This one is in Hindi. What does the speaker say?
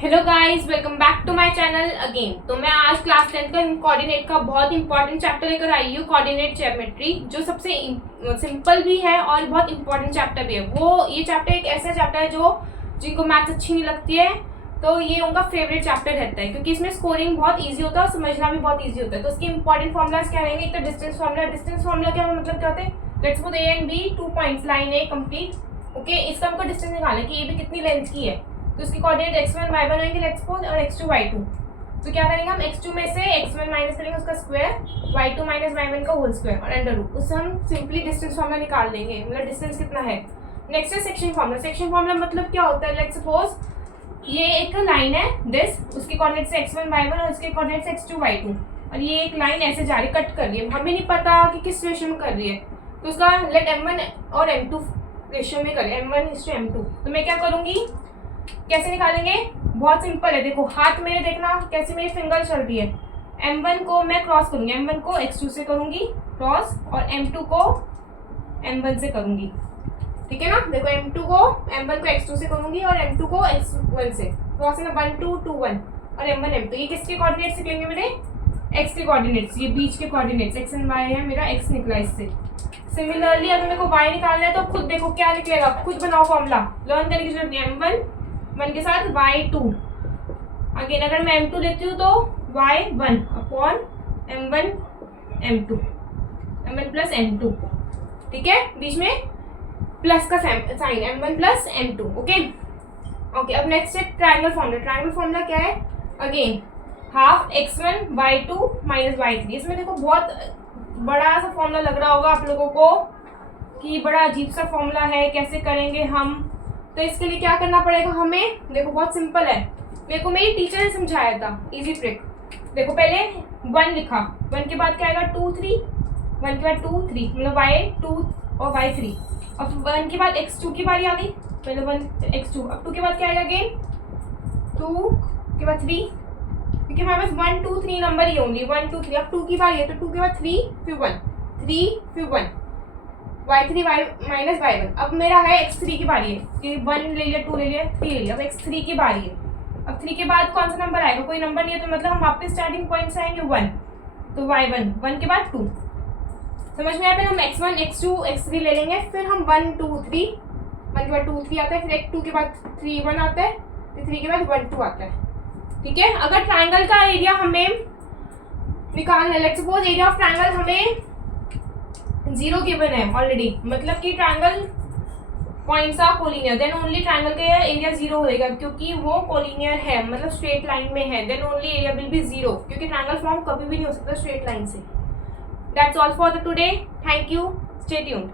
Hello guys, welcome back to my channel again. तो मैं आज क्लास 10 का कोऑर्डिनेट का बहुत इंपॉर्टेंट चैप्टर लेकर आई हूँ, कोऑर्डिनेट ज्योमेट्री, जो सबसे सिंपल भी है और बहुत इंपॉर्टेंट चैप्टर भी है। वो ये चैप्टर एक ऐसा चैप्टर है जो जिनको मैथ्स अच्छी नहीं लगती है तो ये उनका फेवरेट चैप्टर रहता है, क्योंकि इसमें स्कोरिंग बहुत ईजी होता है और समझना भी बहुत ईजी होता है। तो इसके इंपॉर्टेंट फॉर्मुलाज क्या रहेंगे? एक तो डिस्टेंस फार्मूला। डिस्टेंस फार्मूला क्या मतलब क्या होता है? Let's suppose A and B 2 points, line A complete. Okay, इसका हमको डिस्टेंस निकालना है कि ये भी कितनी लेंथ की है। तो इसकी कोऑर्डिनेट x1 y1 होंगे लेट्स सपोज, और x2 y2। तो क्या करेंगे हम? x2 में से x1 माइनस करेंगे उसका स्क्वायर, y2 माइनस y1 का होल स्क्वायर और अंडर रूट। उससे हम सिंपली डिस्टेंस फार्मूला निकाल देंगे, मतलब डिस्टेंस कितना है। नेक्स्ट है सेक्शन फार्मूला। सेक्शन फार्मूला मतलब क्या होता है? लेट्स सपोज ये एक लाइन है दिस, उसकी कोऑर्डिनेट से x1 y1 और उसके कोऑर्डिनेट से x2 y2, और ये एक लाइन ऐसे जा रही, कट कर रही है। हमें नहीं पता कि किस रेशियो में कर रही है, तो उसका लेट m1 और m2 रेशियो में करें, m1:m2। तो मैं क्या करूंगी, कैसे निकालेंगे? बहुत सिंपल है। देखो हाथ मेरे, देखना कैसे मेरी फिंगर चल रही है। m1 को मैं क्रॉस करूंगी, m1 को x2 से करूंगी क्रॉस, और m2 को m1 से करूंगी। ठीक है ना? देखो m1 को x2 से करूंगी और m2 को x1 से क्रॉस है ना, 1 2 2 1 और m1 m2। ये किसके कोऑर्डिनेट से लेंगे? मेरे x के कोऑर्डिनेट्स, ये बीच के कोऑर्डिनेट्स x एंड y है, मेरा x निकला इससे। सिमिलरली अगर मेरे को y निकालना है तो खुद देखो क्या निकलेगा, खुद बनाओ फॉर्मूला, लर्न करने की जरूरत नहीं। m1 के साथ y2, अगेन अगर मैं m2 लेती हूँ तो y1 upon m1 m2, m1 plus m2। ठीक है, बीच में प्लस का sign, m1 plus m2। Okay okay, अब नेक्स्ट है ट्रायंगल फॉर्मूला। ट्रायंगल फॉर्मूला क्या है? Again half x1 y2 minus y3। इसमें देखो बहुत बड़ा सा फॉर्मूला लग रहा होगा आप लोगों को कि बड़ा अजीब सा फॉर्मूला है, कैसे करेंगे हम। तो इसके लिए क्या करना पड़ेगा हमें? देखो बहुत सिंपल है, मेरे को मेरी टीचर ने समझाया था, इजी ट्रिक। देखो पहले 1 लिखा, 1 के बाद क्या आएगा? 2 3, 1 के बाद 2 3, मतलब y2 और y3। अब 1 के बाद x2 की बारी आ गई, पहले 1 x2, अब 2 के बाद क्या आएगा? अगेन 2 के बाद 3, क्योंकि हमारे पास 1 2 3 नंबर ही होंगे, 1 2 3। अब 2 की बारी है तो 2 के बाद 3 फिर 1, 3 फिर 1, y3 y माइनस y1। अब मेरा है x3 की बारी है कि 1 ले लिया, 2 ले लिया, 3 ले लिया। अब x3 की बारी है। अब 3 के बाद कौन सा नंबर आएगा? कोई नंबर नहीं है, तो मतलब हम वापस स्टार्टिंग पॉइंट से आएंगे 1, तो y1, 1 के बाद 2। समझ में आया? फिर हम x1 x2 x3 ले लेंगे, फिर हम 1 2 3, 1 के बाद 2 3 आता है, फिर 2 के बाद 3 1 आता है, फिर 3 के बाद 1 2 आता है। ठीक है, अगर ट्राइंगल का एरिया हमें निकालना है, let's suppose area of triangle हमें 0 गिवन है ऑलरेडी, मतलब कि triangle points are collinear, then only triangle का एरिया 0 होएगा, क्योंकि वो कोलिनियर है, मतलब स्ट्रेट लाइन में है, then only area will be 0, क्योंकि ट्राइंगल फॉर्म कभी भी नहीं हो सकता स्ट्रेट लाइन से। That's all for the today, thank you, stay tuned.